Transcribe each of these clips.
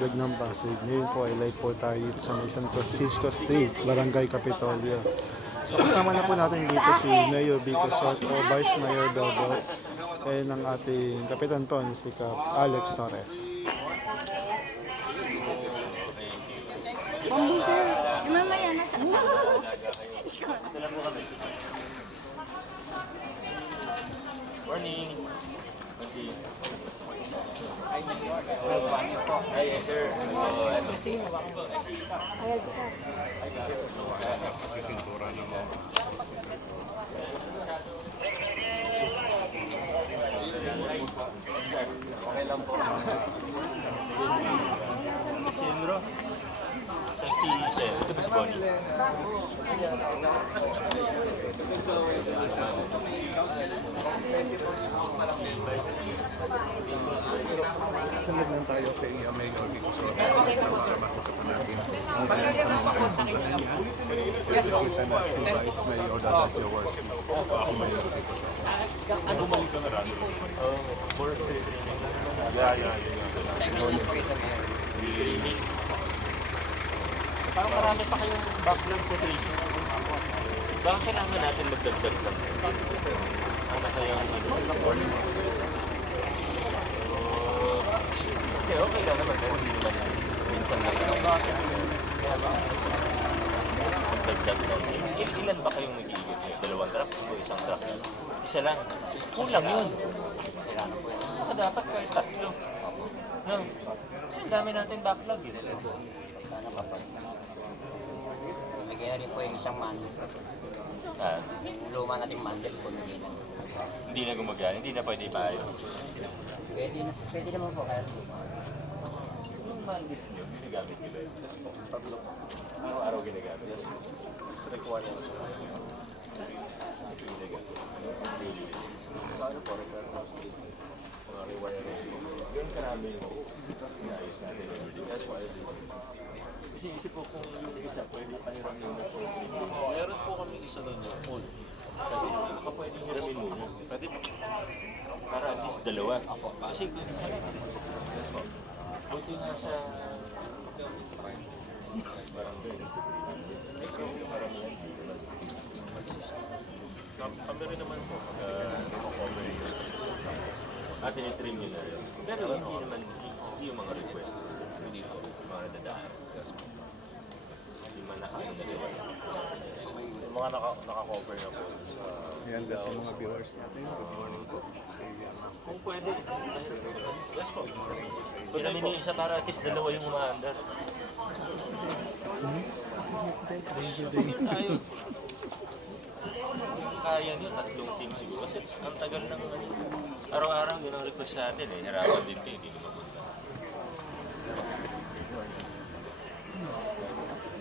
Kablog ng Pasig. Ngayon po ay live po tayo sa San Francisco Street, Barangay Capitolio. So kasama na po natin dito si Mayor Vico Soto, Vice Mayor Dodo, and ang ating Kapitan po si Kap Alex Torres. Eh, Mamaya na sa kasama. Morning. Ay, yes, sir. Oh, ano? Okay lang po. Sino bro? Saan si Ito Bonnie? Sunod lang tayo kay Mayor Vico Soto para makakapan natin ang kanyang samang Kita na si Vice Mayor Dada Jaworski, si Mayor Vico Soto. Yeah, yeah, yeah. Parang marami pa kayong backlog sa training. Baka kailangan natin magdagdag pa. Ano kayong ano? Okay, okay lang naman. Minsan lang. Magdagdag lang. Il- Ilan ba kayong nag-iigit? Dalawang truck o isang truck? Isa lang. Kulang yun. Dapat kahit tatlo. No? Kasi ang dami natin backlog eh. Sana kapag Lagyan na rin po yung isang mandel. Ah, luma nating mandel po hindi na. hindi na gumagana, hindi na pwede ipayo. Pwede, na, pwede naman po kaya luma. Yung mandis nyo, ginagamit nyo ba yun? Tatlo. Araw-araw ginagamit? Yes po. It's required. Sa ano po, repair house mga rewiring. Yun karami yung sinayos natin everyday. That's why do. Kasi isip ko kung yung isa, pwede pahiram muna po. Meron po kami isa doon yung full. Kasi baka pwede hiramin muna. Pwede po. Para at least dalawa. Kasi kung isa. Yes po. Buti nga sa barangay. Next yan. Sa kami rin naman po, pag nakakover yung At tinitrim nyo na rin. Pero hindi naman, hindi yung mga request. Hindi po, mga nadadaan. Hindi man nakaano na rin. Yung mga naka, nakakover na po sa Ayan din sa mga viewers natin. Good morning po. Kung pwede, Yes po. Good namin yung isa para at least dalawa yung umaandar. Tayo. Kaya nyo, tatlong sim siguro. Kasi ang tagal ng ano, araw-araw yun ang request sa atin eh. Hirapan din kayo, hindi naman punta.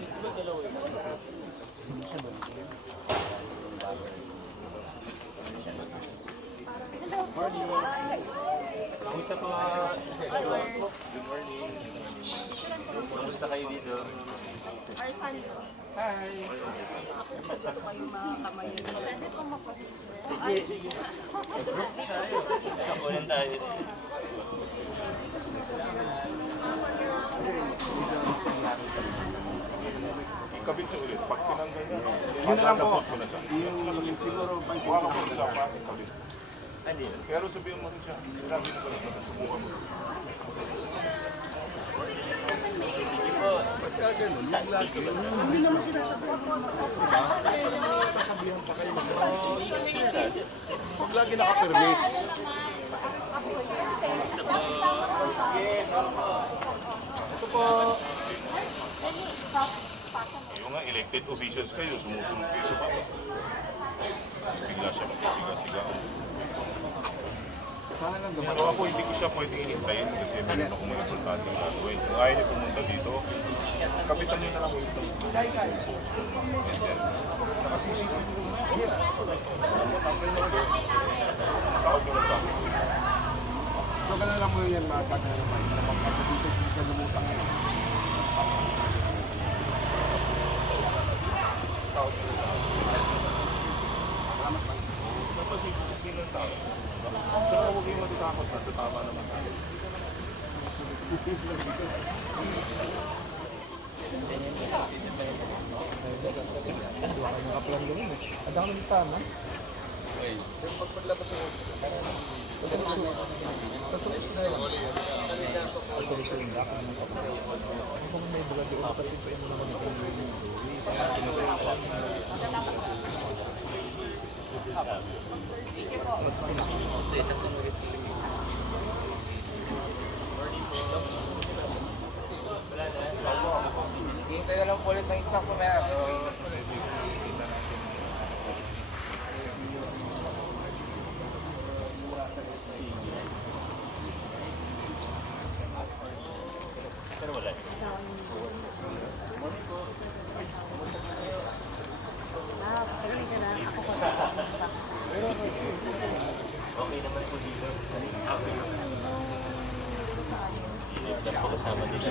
Di ba dalawa? Kamusta po? Good morning. Kamusta kayo dito? Arsando. Hi. Ako gusto ko yung mga kamay. Pwede po mapapicture. Sige, sige. Kapunan tayo. Ikabit nyo ulit. Pag tinanggal niya, yun lang po. Na siya. Yung siguro, pang ko sa pa, ikabit. Ano yun? Pero sabihin mo rin siya, sinabi mo pala sa subukan mo. Hindi. Pagka lagi nakapermis. Ito po. Yung nga, elected officials kayo, sumusunod kayo sa batas. Bigla siya magkasiga-siga. Sana lang Pero ako hindi ko siya pwedeng inintayin kasi meron akong importante na gagawin. Kung ayaw niya pumunta dito, kapitan niyo na lang ulit ang And then, nakasisi ko. Yes. Tawag niyo lang sa akin. So, ganun lang mo yan, mga kanya naman. Magpapagdito kung kalimutan ka. Tawag niyo lang sa akin. Dapat may disiplina ng tao. Saka huwag kayong matatakot na sa tama naman tayo. Hintay na lang po ulit ng stock ko meron. Pero wala. Ah, pagaling ka na. Ako ko. Okay naman po dito. Init lang po kasama nila.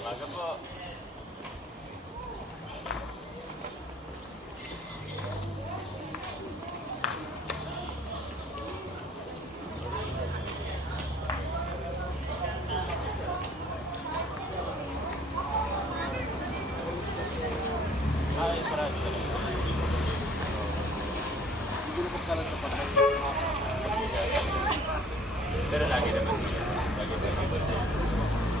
Umaga po. Ay, sarado na lang. Pero lagi naman. Lagi naman dito.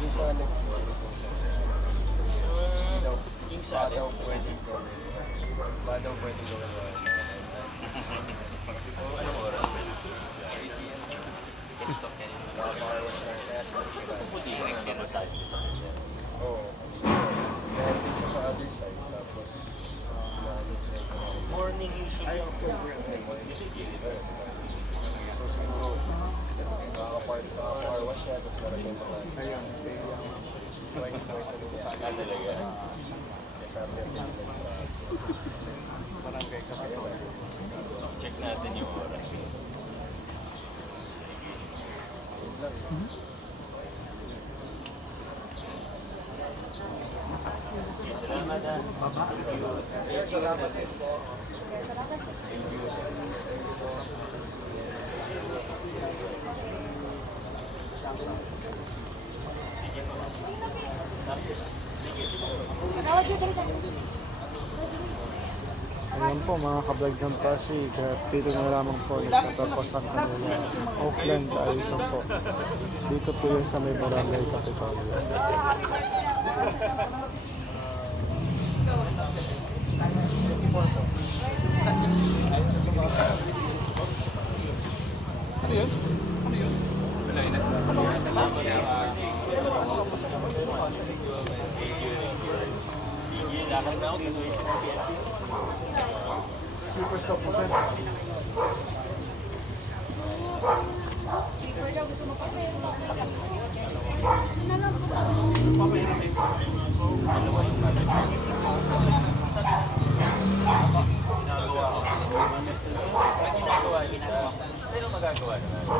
yung sa nag Yung sa ba daw pwedeng gawin ba daw pwedeng gawin kasi sa Anong oras pwede? Sila yung exercise. oo kaya dito sa other side tapos side. Morning usually ang program. So siguro, nakaka-part, nakaka-car mga twice, na yan. Ah, talaga. Sabi niya, barangay ka. Check natin yung oras. Okay, salamat ah. Ayan po mga kablog ng Pasig at dito na lamang po nagtatapos ang kanila Oakland Ayusan po. Dito po yun sa may barangay Capitolio. Sige, lakad na ako. Ginagawa niyo. Pero magagawa naman.